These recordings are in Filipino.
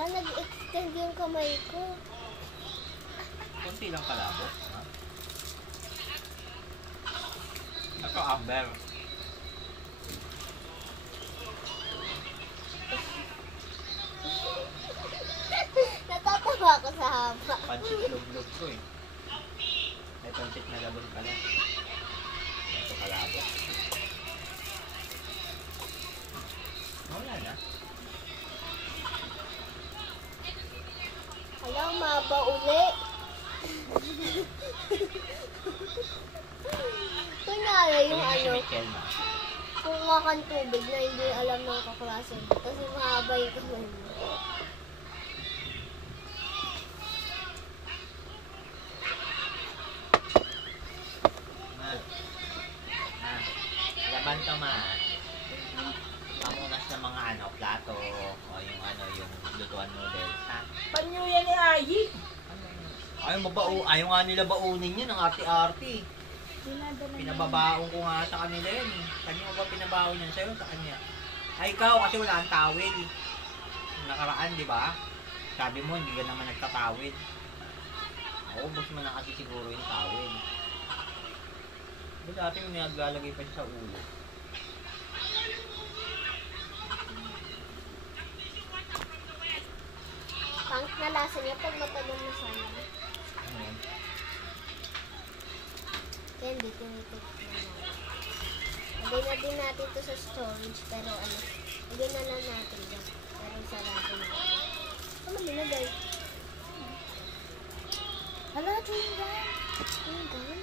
Wala, nag-extend yung kamay ko. Kunti lang kalabo. Ha? Ito, Amber. Natatawa ko sa haba. Pansit log-log ko eh. May pansit na labon pala. Ito kalabo. Wala na. Hala, maba uli. Kunyari yung Tingnan si ano, Michelle na. kung makan tubig na hindi alam ng kaklase mo. Kasi mahaba yung kamay mo. Laban ka ma. Pamunas ng mga ano, plato o yung ano, yung lutuan noodles, ha? Panyo yan ni Ayi. Ayaw nga nila baunin yun, ang arte-arte. Pinababaon ko nga sa kanila yan eh. Kanya mo ba pinabaon yan sa'yo? Sa kanya. Ay, ikaw kasi wala ang tawil. Nakaraan, di ba? Sabi mo, hindi ka naman nagtatawil. Ako, ubos mo na kasi siguro yung tawil. Dati yung naglalagay pa siya sa ulo. Pangit na lasa niya pag matagal na sana. Ano yan? Kaya hindi tinitik na natin. Lagay na din natin ito sa storage, pero ano, lagay na lang natin yan. Pero sarado natin. Ano binagay? Hala, chewing gum. Chewing gum?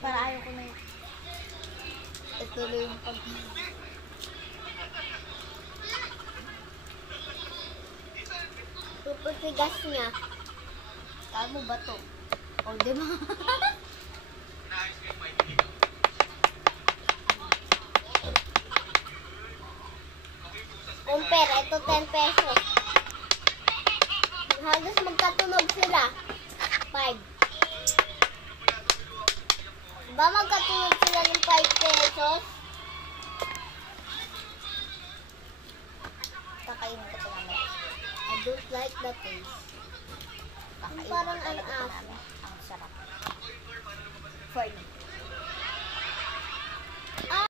Para ayaw ko na yun. Ito na yung pag... Puputigas niya. Kaya mo ba to? O, di ba? Compare, ito 10 pesos. Halos magkatunog sila. 5. Ba magkatunog sila ng 5 pesos? Kakainin ko ito naman. I don't like the taste. Parang ang aso. Ang sarap. For me.